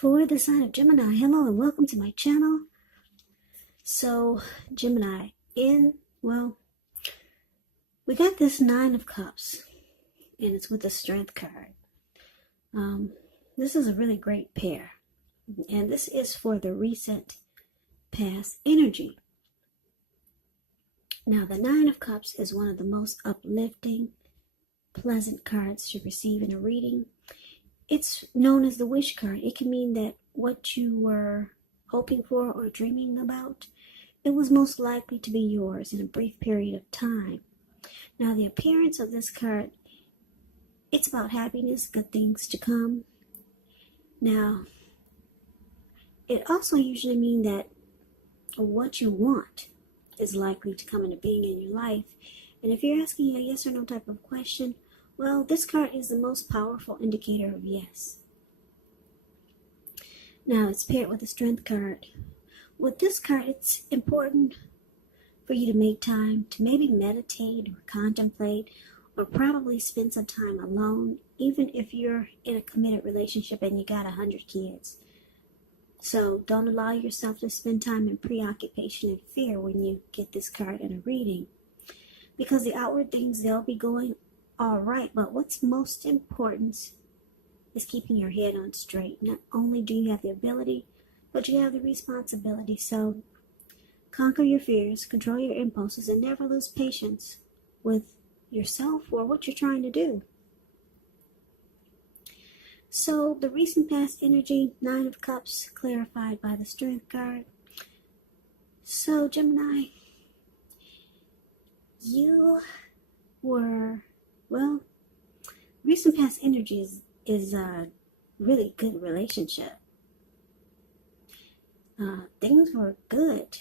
For the sign of Gemini, hello and welcome to my channel. So, Gemini, we got this Nine of Cups, and it's with the Strength card. This is a really great pair, and this is for the recent past energy. Now, the Nine of Cups is one of the most uplifting, pleasant cards to receive in a reading. It's known as the wish card. It can mean that what you were hoping for or dreaming about, it was most likely to be yours in a brief period of time. Now, the appearance of this card, it's about happiness, good things to come. Now, it also usually means that what you want is likely to come into being in your life. And if you're asking a yes or no type of question, well, this card is the most powerful indicator of yes. Now, it's paired with the Strength card. With this card, it's important for you to make time to maybe meditate or contemplate or probably spend some time alone, even if you're in a committed relationship and you got 100 kids. So don't allow yourself to spend time in preoccupation and fear when you get this card in a reading. Because the outward things, they'll be going all right, but what's most important is keeping your head on straight. Not only do you have the ability, but you have the responsibility. So conquer your fears, control your impulses, and never lose patience with yourself or what you're trying to do. So the recent past energy, Nine of Cups, clarified by the Strength card. So Gemini, you were, recent past energy is a really good relationship. Things were good.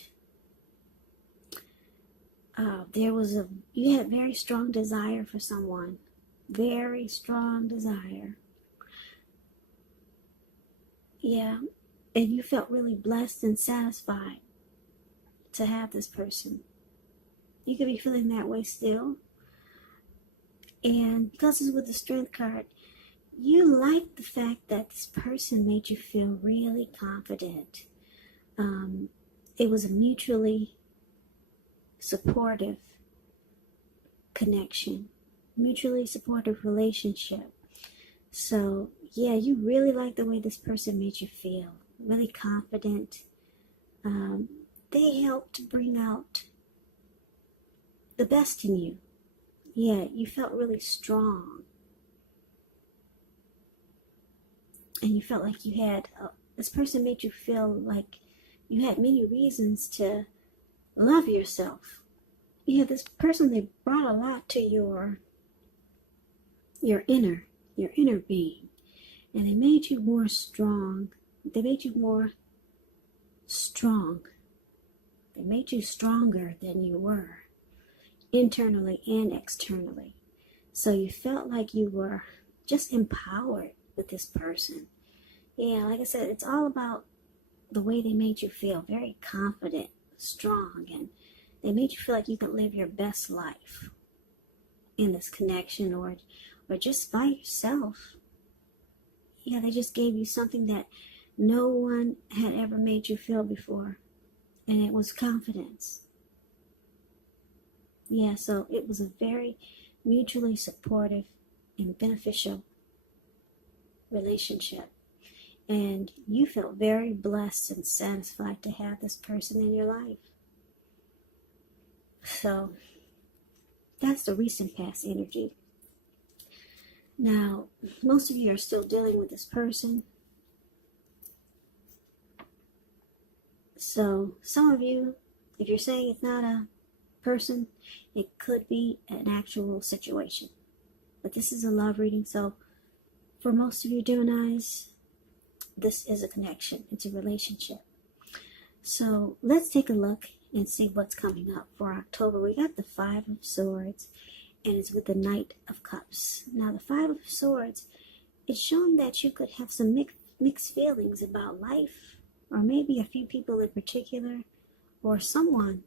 You had very strong desire for someone. Very strong desire. Yeah, and you felt really blessed and satisfied to have this person. You could be feeling that way still. And because it's with the Strength card, you like the fact that this person made you feel really confident. It was a mutually supportive connection, mutually supportive relationship. So, yeah, you really like the way this person made you feel, really confident. They helped to bring out the best in you. Yeah, you felt really strong. And you felt like you had, this person made you feel like you had many reasons to love yourself. Yeah, this person, they brought a lot to your inner being. And they made you more strong. They made you more strong. They made you stronger than you were, internally and externally. So you felt like you were just empowered with this person. Yeah, like I said, it's all about the way they made you feel, very confident, strong, and they made you feel like you could live your best life in this connection or just by yourself. Yeah, they just gave you something that no one had ever made you feel before, and it was confidence. Yeah, so it was a very mutually supportive and beneficial relationship. And you felt very blessed and satisfied to have this person in your life. So that's the recent past energy. Now, most of you are still dealing with this person. So some of you, if you're saying it's not a person, it could be an actual situation. But this is a love reading, so for most of you Geminis, this is a connection. It's a relationship. So let's take a look and see what's coming up for October. We got the Five of Swords, and it's with the Knight of Cups. Now, the Five of Swords, it's showing that you could have some mixed feelings about life, or maybe a few people in particular, or someone.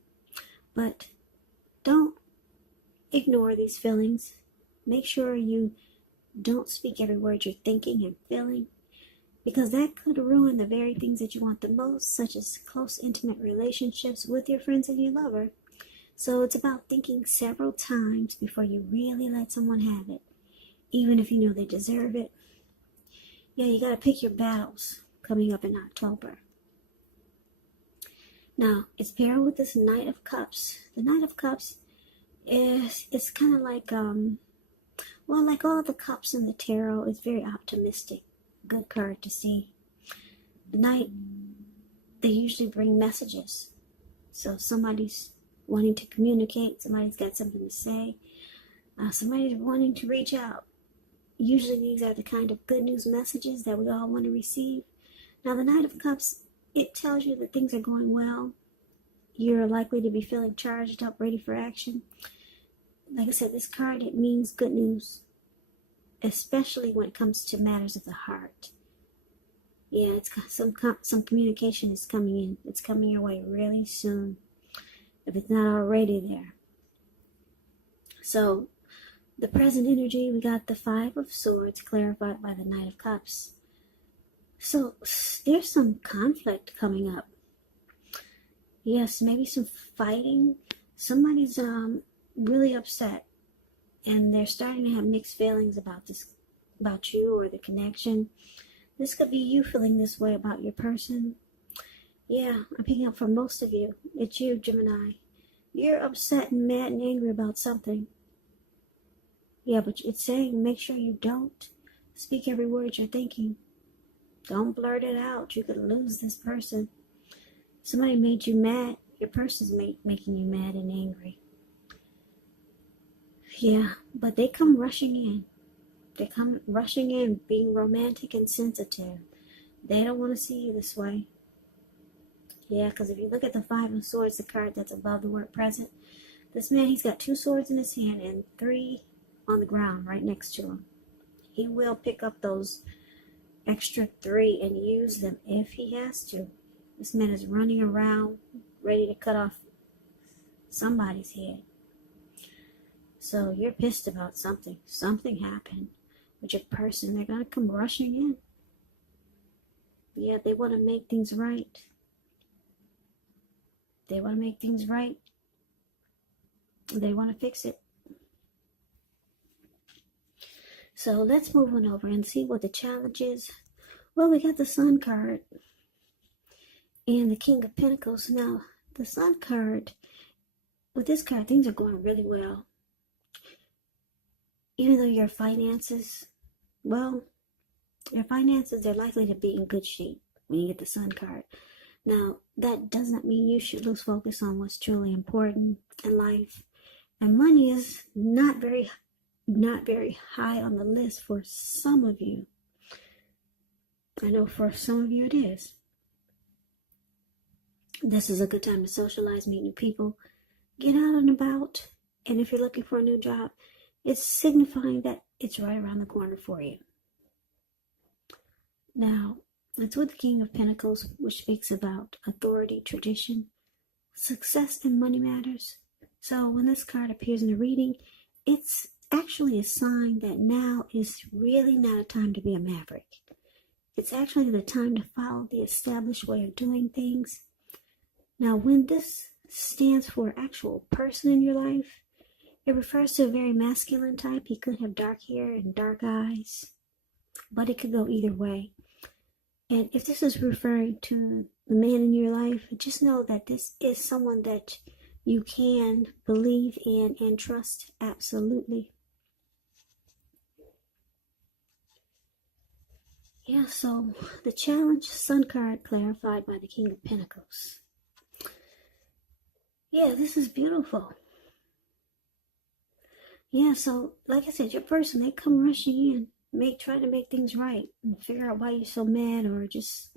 But don't ignore these feelings. Make sure you don't speak every word you're thinking and feeling. because that could ruin the very things that you want the most, such as close, intimate relationships with your friends and your lover. So it's about thinking several times before you really let someone have it, even if you know they deserve it. Yeah, you got to pick your battles coming up in October. Now, it's paired with this Knight of Cups. The Knight of Cups it's kind of like, well, like all the cups in the tarot, it's very optimistic. Good card to see. The Knight, they usually bring messages. So somebody's wanting to communicate, somebody's got something to say, somebody's wanting to reach out. Usually these are the kind of good news messages that we all want to receive. Now the Knight of Cups, it tells you that things are going well. You're likely to be feeling charged up, ready for action. Like I said, this card, it means good news, especially when it comes to matters of the heart. Yeah, it's some communication is coming in. It's coming your way really soon, if it's not already there. So, the present energy, we got the Five of Swords clarified by the Knight of Cups. So, there's some conflict coming up. Yes, maybe some fighting. Somebody's really upset, and they're starting to have mixed feelings about you or the connection. This could be you feeling this way about your person. Yeah, I'm picking up for most of you. It's you, Gemini. You're upset and mad and angry about something. Yeah, but it's saying make sure you don't speak every word you're thinking. Don't blurt it out. You could lose this person. Somebody made you mad. Your person's making you mad and angry. Yeah, but they come rushing in. They come rushing in, being romantic and sensitive. They don't want to see you this way. Yeah, because if you look at the Five of Swords, the card that's above the word present, this man, he's got 2 swords in his hand and 3 on the ground right next to him. He will pick up those extra 3 and use them if he has to. This man is running around, ready to cut off somebody's head. So you're pissed about something. Something happened with your person. They're going to come rushing in. Yeah, they want to make things right. They want to make things right. They want to fix it. So let's move on over and see what the challenge is. Well, we got the Sun card and the King of Pentacles. Now, the Sun card, with this card, things are going really well. Even though your finances, well, your finances, they're likely to be in good shape when you get the Sun card. Now, that does not mean you should lose focus on what's truly important in life. And money is not very high on the list for some of you. I know for some of you it is. This is a good time to socialize, meet new people, get out and about. And if you're looking for a new job, it's signifying that it's right around the corner for you. Now, it's with the King of Pentacles, which speaks about authority, tradition, success, and money matters. So when this card appears in a reading, it's actually a sign that now is really not a time to be a maverick. It's actually the time to follow the established way of doing things. Now, when this stands for an actual person in your life, it refers to a very masculine type. He could have dark hair and dark eyes, but it could go either way. And if this is referring to the man in your life, just know that this is someone that you can believe in and trust absolutely. Yeah, so the challenge, Sun card clarified by the King of Pentacles. Yeah, this is beautiful. Yeah, so like I said, your person, they come rushing in, try to make things right and figure out why you're so mad, or just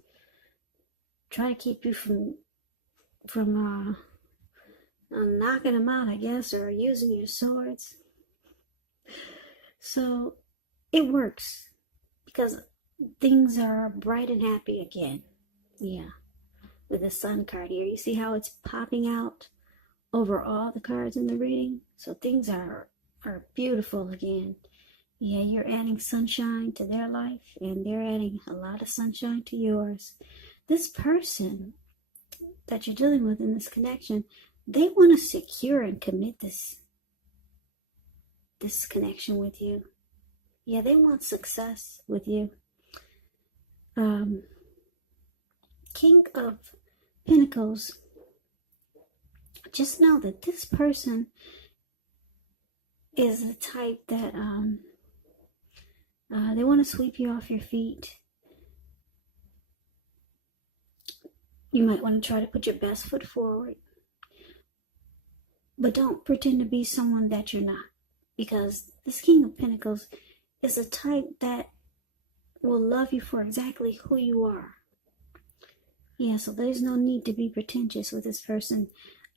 try to keep you from knocking them out, I guess, or using your swords. So it works because things are bright and happy again. Yeah, with the Sun card here, you see how it's popping out over all the cards in the reading? So things are beautiful again. Yeah, you're adding sunshine to their life, and they're adding a lot of sunshine to yours. This person that you're dealing with in this connection, they want to secure and commit this connection with you. Yeah, they want success with you. King of Pentacles, just know that this person is the type that they want to sweep you off your feet. You might want to try to put your best foot forward, but don't pretend to be someone that you're not, because this King of Pentacles is a type that will love you for exactly who you are. Yeah, so there's no need to be pretentious with this person.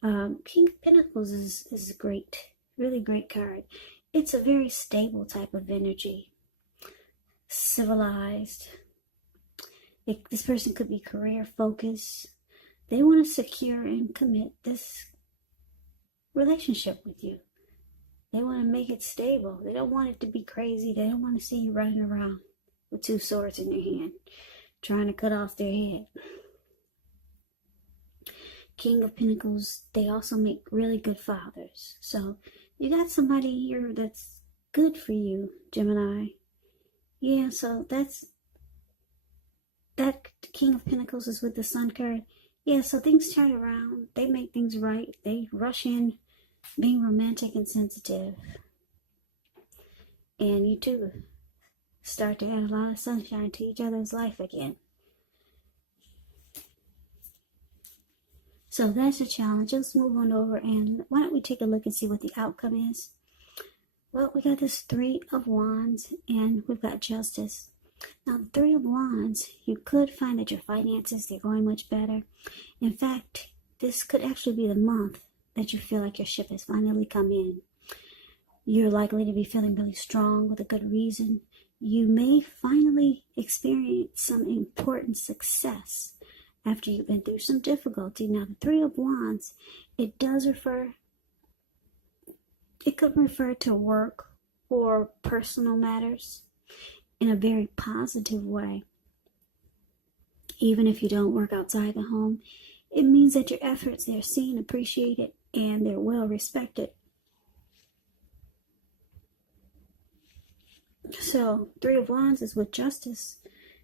King of Pentacles is a great, really great card. It's a very stable type of energy. Civilized. This person could be career focused. They want to secure and commit this relationship with you. They want to make it stable. They don't want it to be crazy. They don't want to see you running around with two swords in your hand, trying to cut off their head. King of Pentacles, they also make really good fathers. So you got somebody here that's good for you, Gemini. Yeah, so that King of Pentacles is with the Sun card. Yeah, so things turn around. They make things right. They rush in, being romantic and sensitive. And you two start to add a lot of sunshine to each other's life again. So that's a challenge. Let's move on over, and why don't we take a look and see what the outcome is. Well, we got this Three of Wands, and we've got Justice. Now, the Three of Wands, you could find that your finances, they're going much better. In fact, this could actually be the month that you feel like your ship has finally come in. You're likely to be feeling really strong with a good reason. You may finally experience some important success after you've been through some difficulty. Now, the Three of Wands, it could refer to work or personal matters in a very positive way. Even if you don't work outside the home, it means that your efforts, they're seen, appreciated, and they're well respected. So, Three of Wands is with Justice.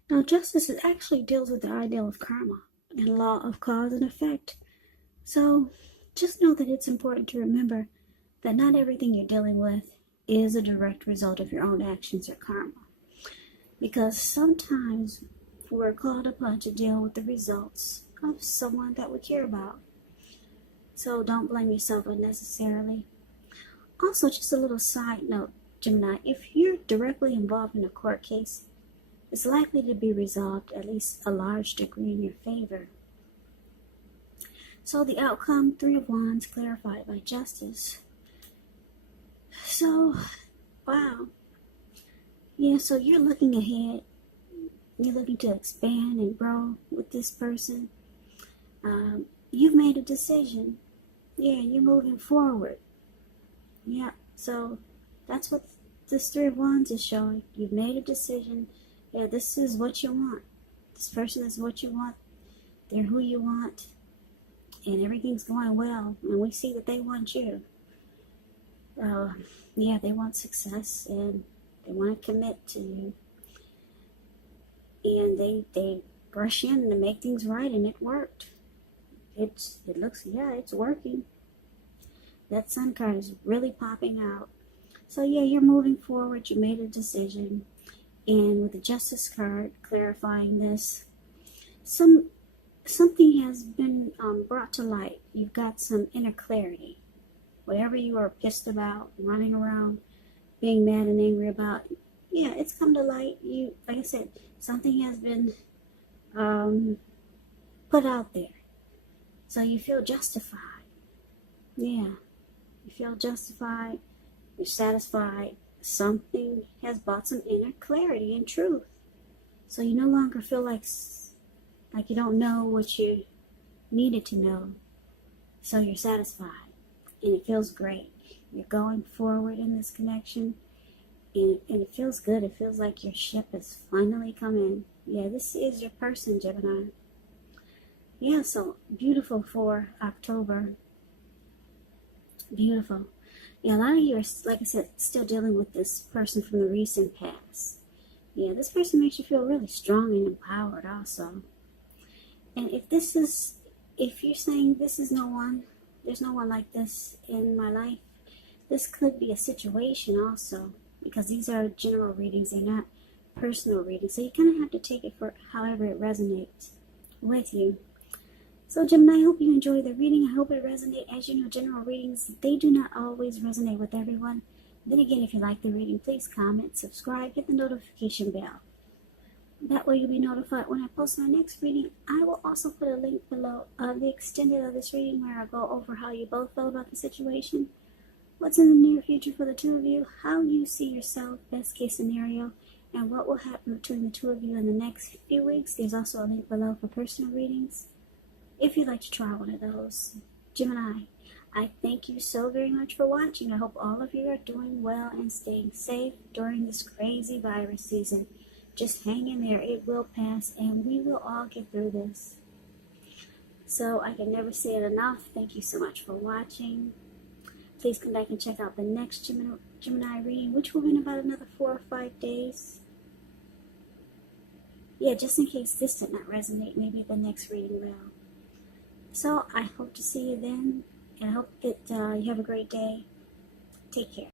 Now, Justice actually deals with the ideal of karma and law of cause and effect. So, just know that it's important to remember that not everything you're dealing with is a direct result of your own actions or karma. Because sometimes we're called upon to deal with the results of someone that we care about. So don't blame yourself unnecessarily. Also, just a little side note, Gemini, if you're directly involved in a court case, it's likely to be resolved at least a large degree in your favor. So the outcome, Three of Wands, clarified by Justice. So, wow. Yeah, so you're looking ahead. You're looking to expand and grow with this person. You've made a decision. Yeah, you're moving forward. Yeah, so that's what this Three of Wands is showing. You've made a decision. Yeah, this is what you want. This person is what you want. They're who you want. And everything's going well. And we see that they want you. Yeah, they want success, and they want to commit to you. And they rush in to make things right, and it worked. It's working. That Sun card is really popping out. So yeah, you're moving forward. You made a decision. And with the Justice card clarifying this, something has been brought to light. You've got some inner clarity. Whatever you are pissed about, running around, being mad and angry about, yeah, it's come to light. Like I said, something has been put out there. So you feel justified. Yeah, you feel justified. You're satisfied. Something has brought some inner clarity and truth. So you no longer feel like you don't know what you needed to know. So you're satisfied. And it feels great. You're going forward in this connection. And it feels good. It feels like your ship has finally come in. Yeah, this is your person, Gemini. Yeah, so beautiful for October. Beautiful. Yeah, a lot of you are, like I said, still dealing with this person from the recent past. Yeah, this person makes you feel really strong and empowered also. And if you're saying this is no one, there's no one like this in my life, this could be a situation also, because these are general readings, they're not personal readings. So you kind of have to take it for however it resonates with you. So Gemini, I hope you enjoy the reading. I hope it resonates. As you know, general readings, they do not always resonate with everyone. Then again, if you like the reading, please comment, subscribe, hit the notification bell. That way you'll be notified when I post my next reading. I will also put a link below of the extended of this reading where I go over how you both feel about the situation, what's in the near future for the two of you, how you see yourself, best case scenario, and what will happen between the two of you in the next few weeks. There's also a link below for personal readings if you'd like to try one of those. Gemini, I thank you so very much for watching. I hope all of you are doing well and staying safe during this crazy virus season. Just hang in there. It will pass, and we will all get through this. So I can never say it enough. Thank you so much for watching. Please come back and check out the next Gemini reading, which will be in about another 4 or 5 days. Yeah, just in case this did not resonate, maybe the next reading will. So I hope to see you then, and I hope that you have a great day. Take care.